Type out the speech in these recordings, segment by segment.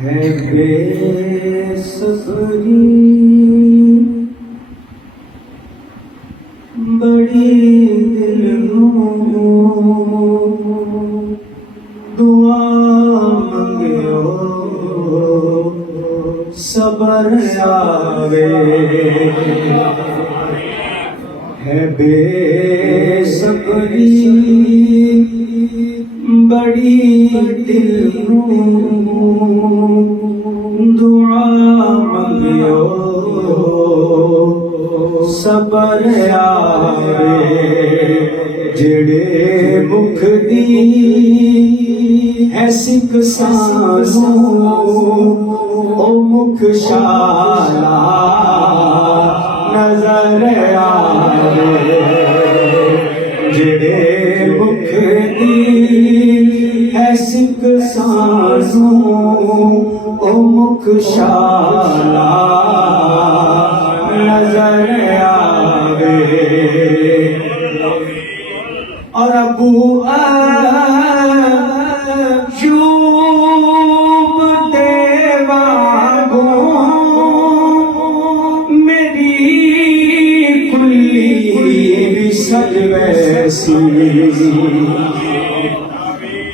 ہے بے صبری بڑی دل نوں دعا منگیو صبر آوے ہے بے صبری بڑی دل نوں دعا منگیو صبر آوے جڑے مکھ دی ہے سکھ سانوں او مکھ شالا نظر آوے جڑے مکھ دی ہے سکھ سانوں او مکھ شالا نظر آوے اور ابو ایوب دے واگوں میری کلی بھی سج ویسی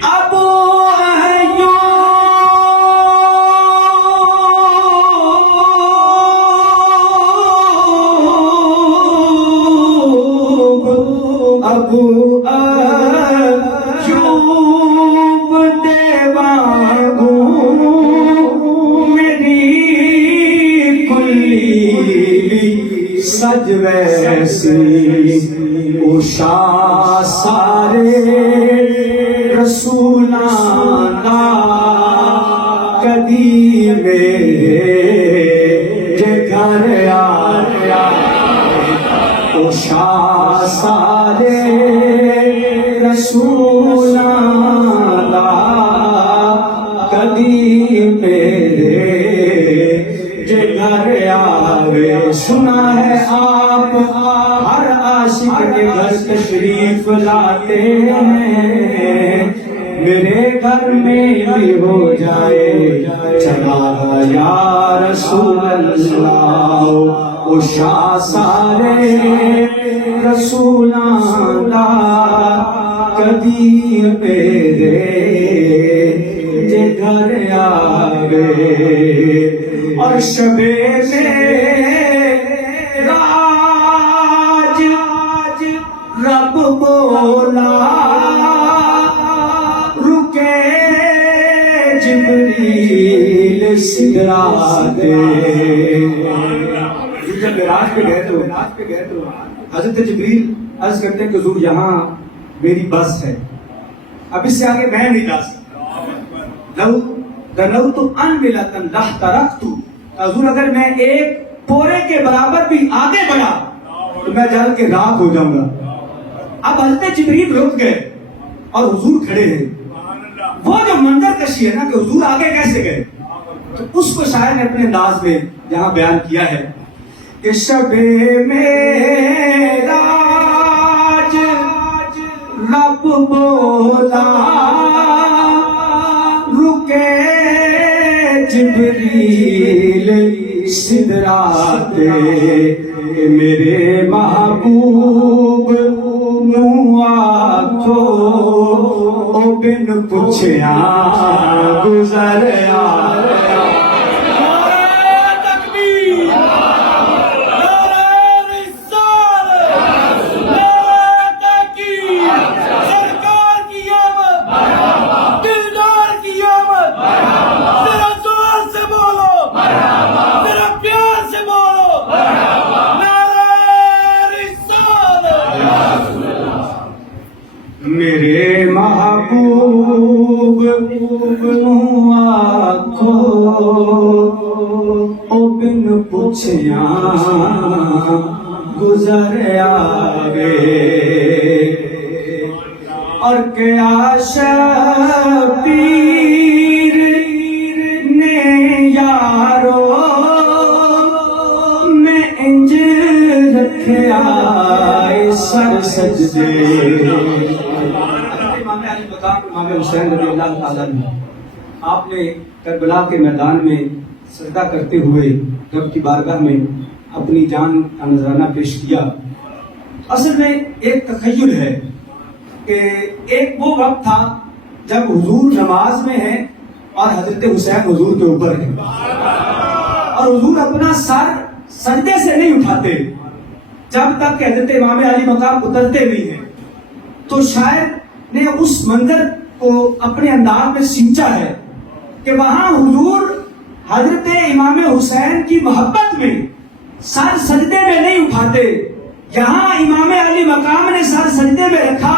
ابو ایوب دے واگوں میری کلی سج ویسی او شاہ سارے رسولاں دا کدی میرے جے گھر آیا او شاہ سارے رسولاں دا کدی میرے جے گھر آوے سنا ہے آپ ہر عاشق کے گھر تشریف لاتے ہیں میرے گھر میں بھی ہو جائے چلا یا رسول اللہ او شاہ سارے رسولاں دا کدی میرے جے گھر آوے اور شب معراج رب بولا رکے جبریل سدرات جب معراج پہ گئے تو حضرت جبریل عرض کرتے ہیں کہ حضور یہاں میری بس ہے اب اس سے آگے میں نہیں جا سکتا لو دنوت انملۃ لاحترقت حضور اگر میں ایک پورے کے برابر بھی آگے بڑھا تو میں جل کے راکھ ہو جاؤں گا اب حضرت جبریل رک گئے اور حضور کھڑے ہیں وہ جو منظر کشی ہے نا کہ حضور آگے کیسے گئے تو اس کو شاعر نے اپنے انداز میں یہاں بیان کیا ہے کہ شب معراج رب بولا رکے جبریل سدرات میرے محبوب نو آکھو او بن پوچھیا گزر میرے محبوب نو آکھو او بن پوچھیا گزر آوے اور کیا شبیر نے یارو میں انج رکھیا سر سجدے امام حسین رضی اللہ تعالیٰ عنہ، آپ نے کربلا کے میدان میں سجدہ کرتے ہوئے رب کی بارگاہ میں اپنی جان کا نذرانہ پیش کیا۔ اصل میں ایک تخیل ہے کہ ایک وہ وقت تھا جب حضور نماز میں ہے اور حضرت حسین حضور کے اوپر ہے، اور حضور اپنا سر سجدے سے نہیں اٹھاتے جب تک کہ حضرت امام علی مقام اترتے بھی ہیں۔ تو شاعر نے اس منظر کو اپنے انداز میں سینچا ہے کہ وہاں حضور حضرت امام حسین کی محبت میں سر سجدے میں نہیں اٹھاتے، یہاں امام علی مقام نے سر سجدے میں رکھا،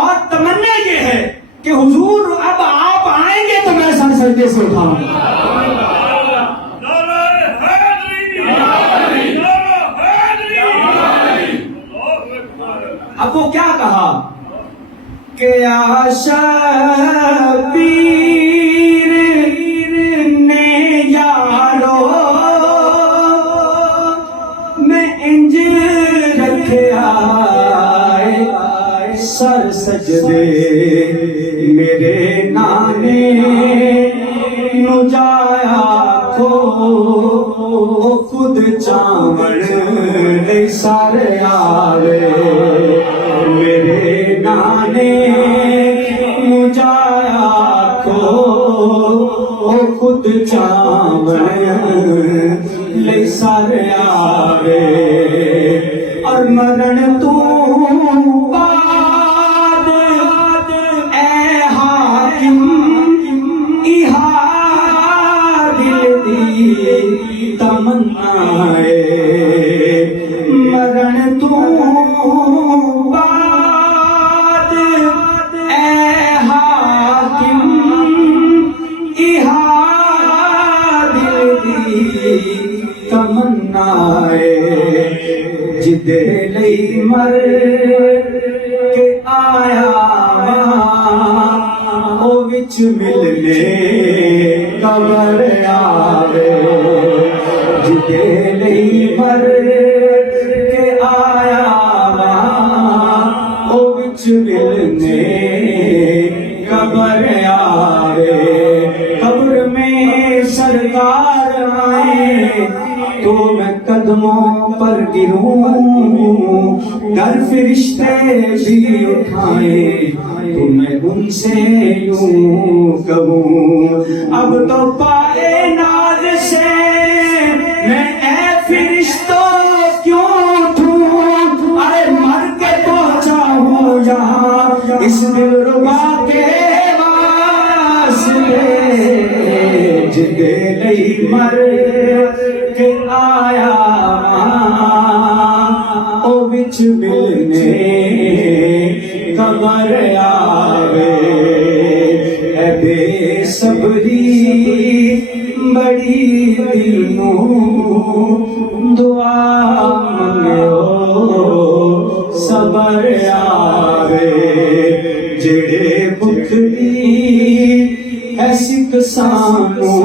اور تمنا یہ ہے کہ حضور اب آپ آئیں گے تو میں سر سجدے سے اٹھاؤں گا۔ اب وہ کیا کہا کہ یا شبیر نے یارو میں انج رکھیا سر سجدے میرے نانے نو جایا کھو خود چاول لئی سر آوے میرے نانے نو جایا کھو خود چاول لئی سر آوے اور مرن تو مرن تو بعد اے حاکم اہا دل دی تمنا جدے لئی مر کے آیا او وچ ملنے قبر آوے جدے لئی مر کے آیا او وچ ملنے قبر آوے قبر میں سرکار آئے تو میں قدموں پر گروں در فرشتے بھی اٹھائیں تو میں ان سے یوں کہوں اب تو پائے ناز سے میں اے فرشتوں کیوں اٹھوں ارے مر کے پہنچا ہوں یہاں اس دل ربا کے واسطے جدے لئی مر کے آیا او وچ ملنے قبر آوے اے بے صبری بڑی دلوں دعا منگو صبر آوے جڑے بکھڑی ایسی کسانوں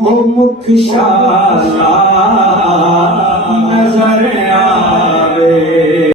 او مکھ شالا نظر آوے